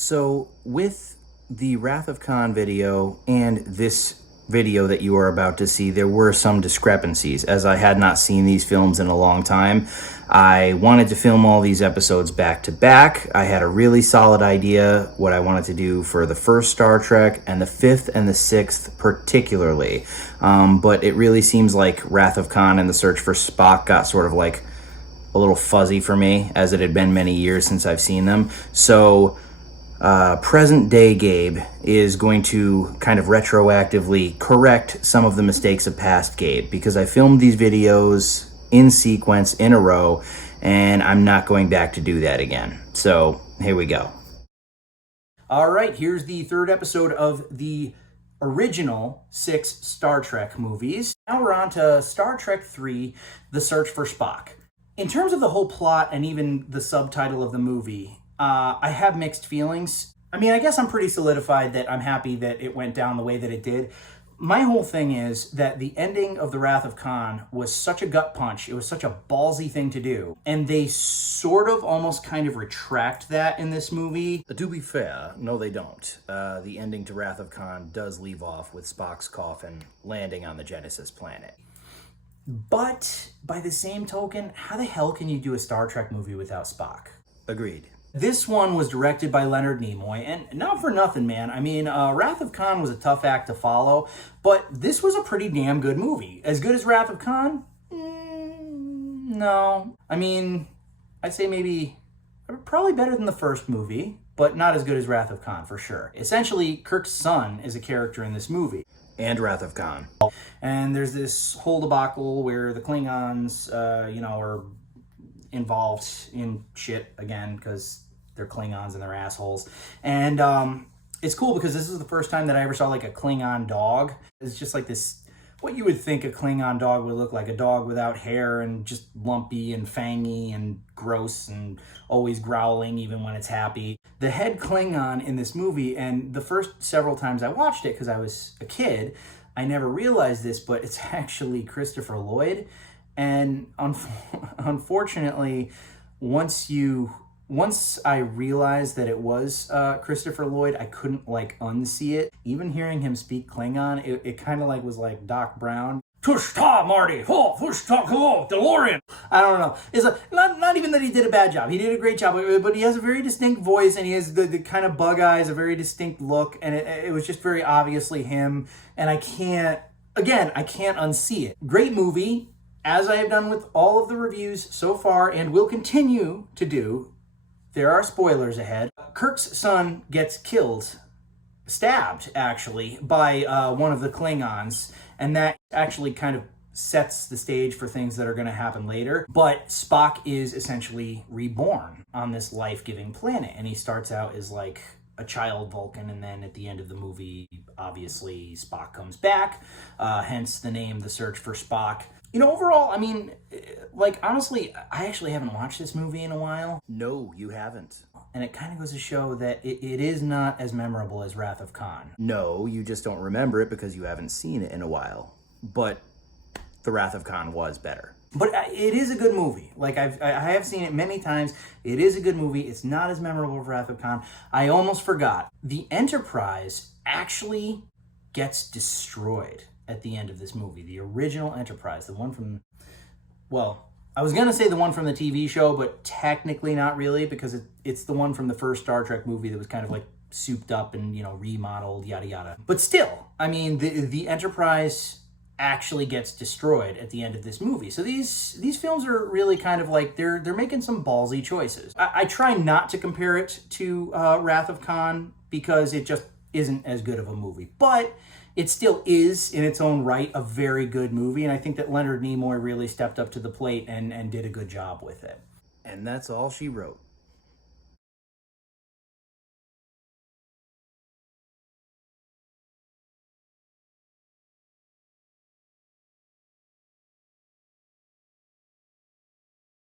So with the Wrath of Khan video and this video that you are about to see, there were some discrepancies, as I had not seen these films in a long time. I wanted to film all these episodes back to back. I had a really solid idea what I wanted to do for the first Star Trek and the fifth and the sixth particularly. But it really seems like Wrath of Khan and the Search for Spock got sort of like a little fuzzy for me, as it had been many years since I've seen them. So present day Gabe is going to kind of retroactively correct some of the mistakes of past Gabe, because I filmed these videos in sequence in a row, and I'm not going back to do that again. So here we go. All right, here's the third episode of the original 6 Star Trek movies. Now we're on to Star Trek 3, The Search for Spock. In terms of the whole plot and even the subtitle of the movie, I have mixed feelings. I mean, I guess I'm pretty solidified that I'm happy that it went down the way that it did. My whole thing is that the ending of The Wrath of Khan was such a gut punch. It was such a ballsy thing to do. And they sort of almost kind of retract that in this movie. To be fair, no they don't. The ending to Wrath of Khan does leave off with Spock's coffin landing on the Genesis planet. But by the same token, how the hell can you do a Star Trek movie without Spock? Agreed. This one was directed by Leonard Nimoy, and not for nothing, man. I mean, Wrath of Khan was a tough act to follow, but this was a pretty damn good movie. As good as Wrath of Khan? No. I mean, I'd say maybe probably better than the first movie, but not as good as Wrath of Khan, for sure. Essentially, Kirk's son is a character in this movie. And Wrath of Khan. And there's this whole debacle where the Klingons, are involved in shit again, because they're Klingons and they're assholes. And it's cool because this is the first time that I ever saw like a Klingon dog. It's just like this, what you would think a Klingon dog would look like, a dog without hair and just lumpy and fangy and gross and always growling even when it's happy. The head Klingon in this movie, and the first several times I watched it because I was a kid, I never realized this, but it's actually Christopher Lloyd. And unfortunately, once I realized that it was Christopher Lloyd, I couldn't unsee it. Even hearing him speak Klingon, it kind of was like Doc Brown. Tush ta, Marty. Oh, tush ta, hello, DeLorean. I don't know. It's not even that he did a bad job. He did a great job, but he has a very distinct voice, and he has the kind of bug eyes, a very distinct look, and it was just very obviously him. And I can't unsee it. Great movie. As I have done with all of the reviews so far, and will continue to do, there are spoilers ahead. Kirk's son gets stabbed actually, by one of the Klingons, and that actually kind of sets the stage for things that are going to happen later. But Spock is essentially reborn on this life-giving planet, and he starts out as like a child Vulcan, and then at the end of the movie, obviously Spock comes back, hence the name The Search for Spock. Overall, I mean, honestly, I actually haven't watched this movie in a while. No, you haven't. And it kind of goes to show that it is not as memorable as Wrath of Khan. No, you just don't remember it because you haven't seen it in a while. But The Wrath of Khan was better. But it is a good movie. I have seen it many times. It is a good movie. It's not as memorable as Wrath of Khan. I almost forgot. The Enterprise actually gets destroyed at the end of this movie. The original Enterprise, the one from, I was going to say the one from the TV show, but technically not really, because it's the one from the first Star Trek movie that was kind of souped up and, remodeled, yada yada. But still, I mean, the Enterprise actually gets destroyed at the end of this movie. So these films are really kind of they're making some ballsy choices. I try not to compare it to Wrath of Khan because it just isn't as good of a movie. But it still is, in its own right, a very good movie, and I think that Leonard Nimoy really stepped up to the plate and did a good job with it. And that's all she wrote.